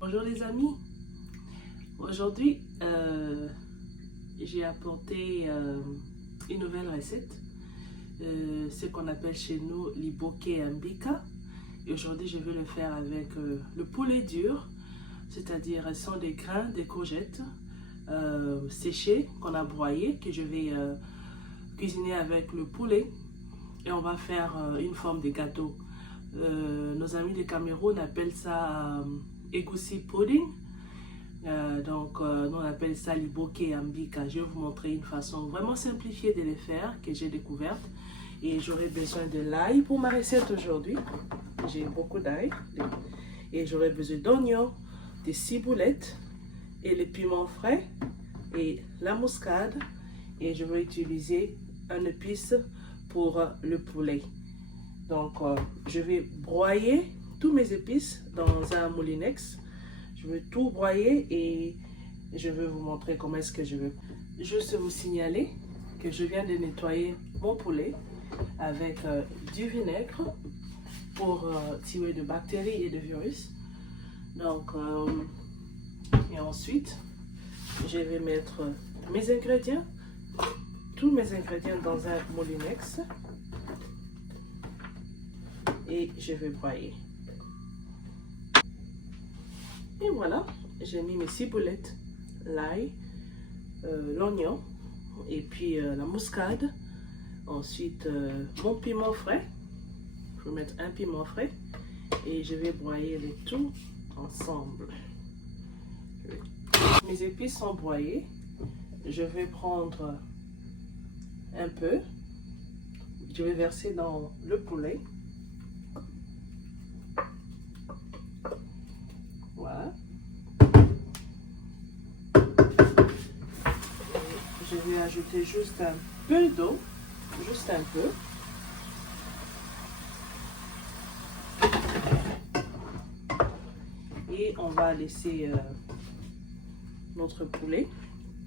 Bonjour les amis, aujourd'hui j'ai apporté une nouvelle recette, ce qu'on appelle chez nous l'iboke mbika. Et aujourd'hui je vais le faire avec le poulet dur, c'est-à-dire ce sont des grains, des courgettes séchés qu'on a broyés, que je vais cuisiner avec le poulet et on va faire une forme de gâteau. Nos amis du Cameroun appellent ça egusi pudding. Nous on appelle ça l'iboke mbika. Je vais vous montrer une façon vraiment simplifiée de les faire que j'ai découverte. Et j'aurai besoin de l'ail pour ma recette aujourd'hui. J'ai beaucoup d'ail. Et j'aurai besoin d'oignons, de ciboulettes et les piments frais et la muscade. Et je vais utiliser un épice pour le poulet. Donc, je vais broyer tous mes épices dans un moulinex. Je vais tout broyer et je vais vous montrer comment est-ce que je vais. Juste vous signaler que je viens de nettoyer mon poulet avec du vinaigre pour tuer de bactéries et de virus. Donc, et ensuite, je vais mettre mes ingrédients, tous mes ingrédients dans un moulinex. Et je vais broyer. Et voilà, j'ai mis mes ciboulettes, l'ail, l'oignon et puis la muscade. Ensuite, mon piment frais. Je vais mettre un piment frais et je vais broyer le tout ensemble. Mes épices sont broyées. Je vais prendre un peu. Je vais verser dans le poulet. Voilà. Je vais ajouter juste un peu d'eau, juste un peu. Et on va laisser notre poulet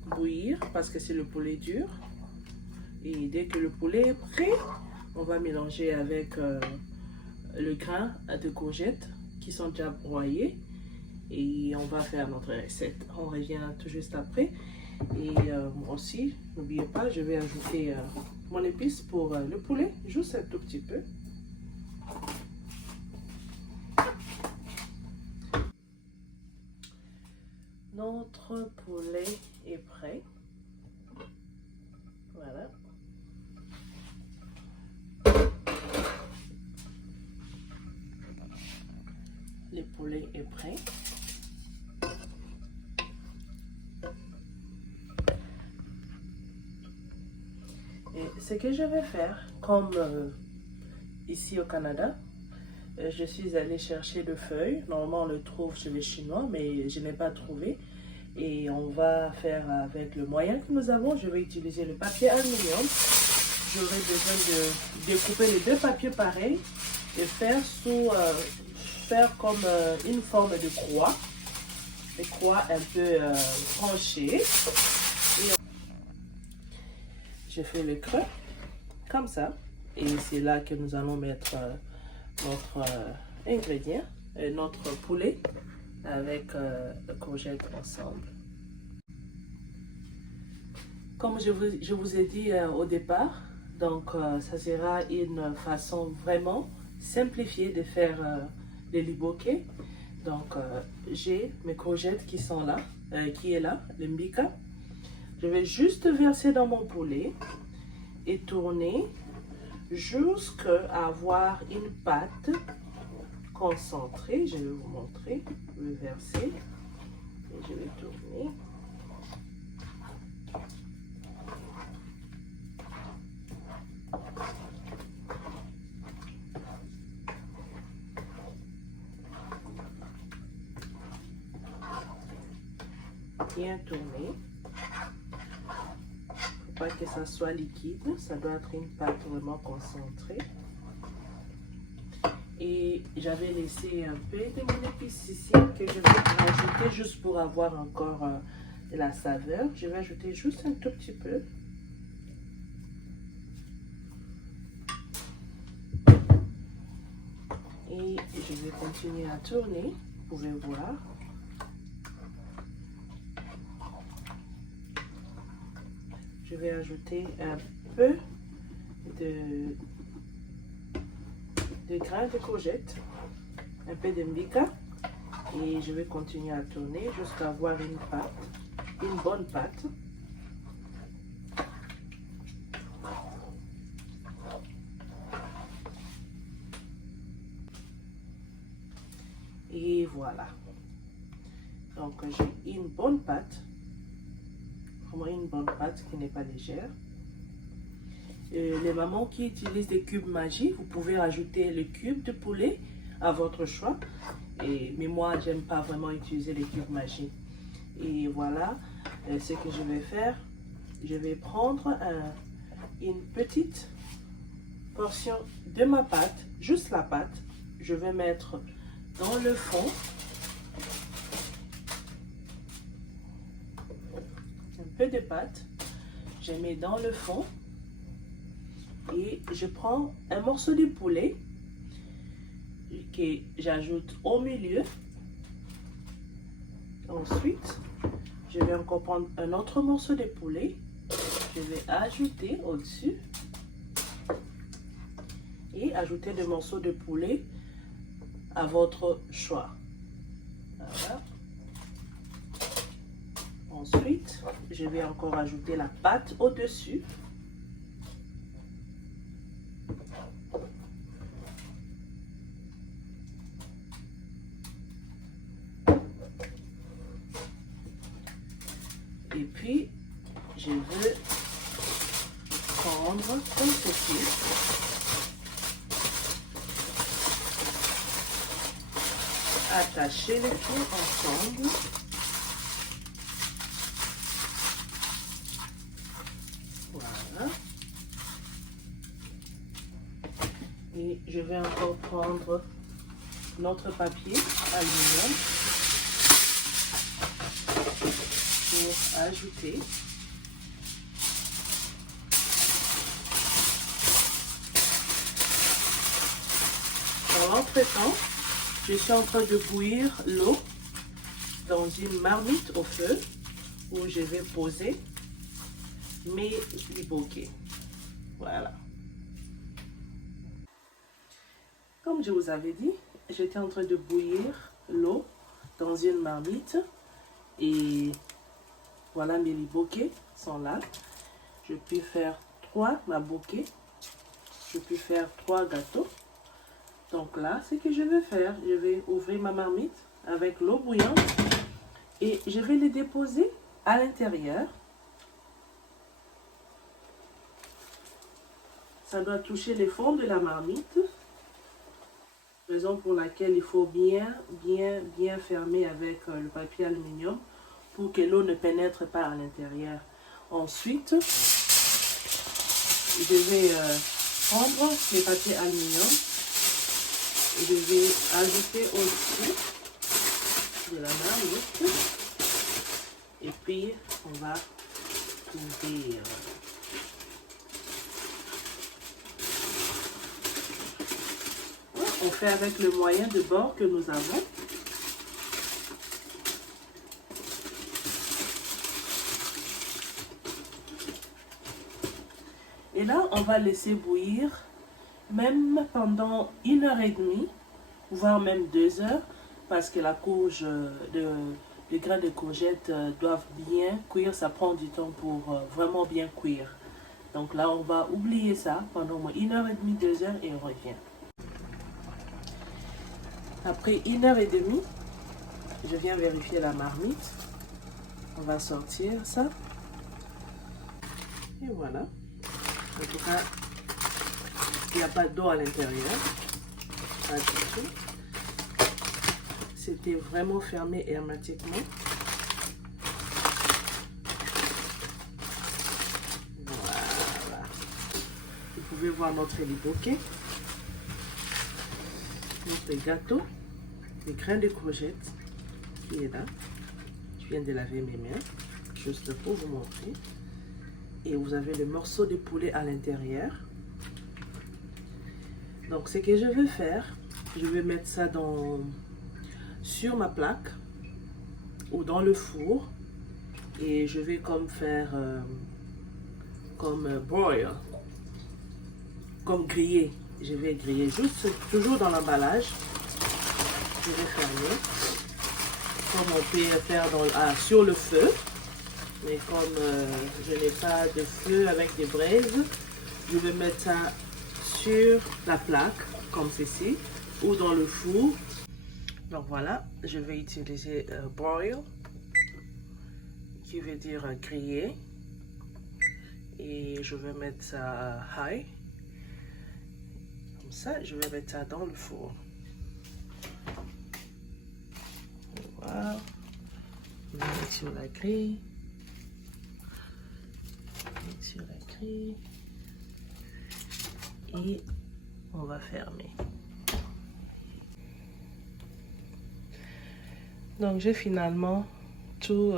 bouillir parce que c'est le poulet dur. Et dès que le poulet est prêt, on va mélanger avec le grain de courgettes qui sont déjà broyés. Et on va faire notre recette. On revient tout juste après. Et moi aussi, n'oubliez pas, je vais ajouter mon épice pour le poulet, juste un tout petit peu. Notre poulet est prêt. Voilà. Le poulet est prêt. Et ce que je vais faire, comme ici au Canada, je suis allée chercher de feuilles. Normalement, on le trouve chez les Chinois, mais je n'ai pas trouvé. Et on va faire avec le moyen que nous avons. Je vais utiliser le papier aluminium. J'aurai besoin de découper les deux papiers pareils et faire comme une forme de croix. Des croix un peu tranchées. Je fais le creux, comme ça. Et c'est là que nous allons mettre notre ingrédient, notre poulet avec le courgette ensemble. Comme je vous ai dit au départ, donc ça sera une façon vraiment simplifiée de faire le l'iboke. Donc j'ai mes courgettes qui sont là, qui est là, le mbika. Je vais juste verser dans mon poulet et tourner jusqu'à avoir une pâte concentrée. Je vais vous montrer. Je vais verser et je vais tourner. Bien tourner. Pas que ça soit liquide, ça doit être une pâte vraiment concentrée. Et j'avais laissé un peu de mon épice ici que je vais rajouter juste pour avoir encore de la saveur. Je vais ajouter juste un tout petit peu. Et je vais continuer à tourner, vous pouvez voir. je vais ajouter un peu de grains de courgette, un peu de mbika, et je vais continuer à tourner jusqu'à avoir une pâte, une bonne pâte. Et voilà. Donc j'ai une bonne pâte, vraiment une bonne pâte qui n'est pas légère. Les mamans qui utilisent des cubes Maggi, vous pouvez rajouter le cube de poulet à votre choix. Mais moi, j'aime pas vraiment utiliser les cubes Maggi. Et voilà, ce que je vais faire, je vais prendre une petite portion de ma pâte, juste la pâte. Je vais mettre dans le fond. Un peu de pâte, je mets dans le fond. Et je prends un morceau de poulet que j'ajoute au milieu. Ensuite, je vais encore prendre un autre morceau de poulet. Je vais ajouter au-dessus. Et ajouter des morceaux de poulet à votre choix. Voilà. Ensuite, je vais encore ajouter la pâte au-dessus. Et puis, je veux prendre comme ceci. Attacher les tout ensemble. Voilà. Et je vais encore prendre notre papier aluminium pour ajouter. Dans l'entretemps, je suis en train de bouillir l'eau dans une marmite au feu où je vais poser mes liboké. Voilà. Comme je vous avais dit, j'étais en train de bouillir l'eau dans une marmite et voilà, mes liboké sont là. Je peux faire 3 maboké. Je peux faire 3 gâteaux. Donc là, ce que je vais faire, je vais ouvrir ma marmite avec l'eau bouillante et je vais les déposer à l'intérieur. Ça doit toucher les fonds de la marmite. Raison pour laquelle il faut bien fermer avec le papier aluminium pour que l'eau ne pénètre pas à l'intérieur. Ensuite, je vais prendre les papiers aluminium. Je vais ajouter au-dessus de la marmite et puis on va ouvrir. On fait avec le moyen de bord que nous avons. Et là, on va laisser bouillir même pendant 1h30, voire même 2 heures, parce que la courge, les grains de courgette doivent bien cuire. Ça prend du temps pour vraiment bien cuire. Donc là, on va oublier ça pendant au moins 1h30, 2 heures et on revient. Après 1h30, je viens vérifier la marmite. On va sortir ça. Et voilà. En tout cas, il n'y a pas d'eau à l'intérieur. Pas du tout. C'était vraiment fermé hermétiquement. Voilà. Vous pouvez voir notre liboké. Notre gâteau, les grains de courgette qui est là. Je viens de laver mes mains, juste pour vous montrer. Et vous avez le morceau de poulet à l'intérieur. Donc ce que je vais faire, je vais mettre ça sur ma plaque ou dans le four. Et je vais comme faire comme broil, comme grillé. Je vais griller juste, toujours dans l'emballage. Je vais fermer. Comme on peut faire sur le feu. Mais comme je n'ai pas de feu avec des braises, je vais mettre ça sur la plaque, comme ceci, ou dans le four. Donc voilà, je vais utiliser broil, qui veut dire griller. Et je vais mettre ça high. Comme ça, je vais mettre ça dans le four. Voilà. Je vais mettre sur la grille. Sur la grille. Et on va fermer. Donc j'ai finalement tout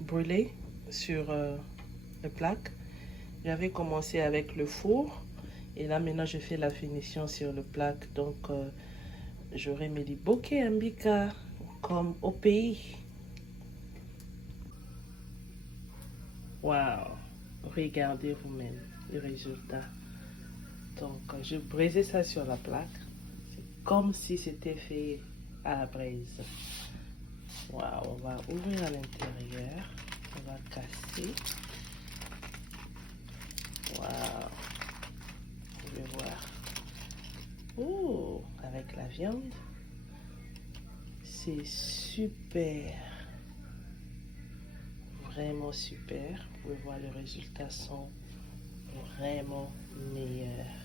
brûlé sur la plaque. J'avais commencé avec le four et là maintenant je fais la finition sur le plaque. Donc j'aurai mes liboke mbika comme au pays. Waouh! Regardez vous-même le résultat. Donc je braisais ça sur la plaque. C'est comme si c'était fait à la braise. Waouh! On va ouvrir à l'intérieur. On va casser. Waouh! Je vais voir. Oh! Avec la viande. C'est super. Vraiment super. Vous pouvez voir, les résultats sont vraiment meilleurs.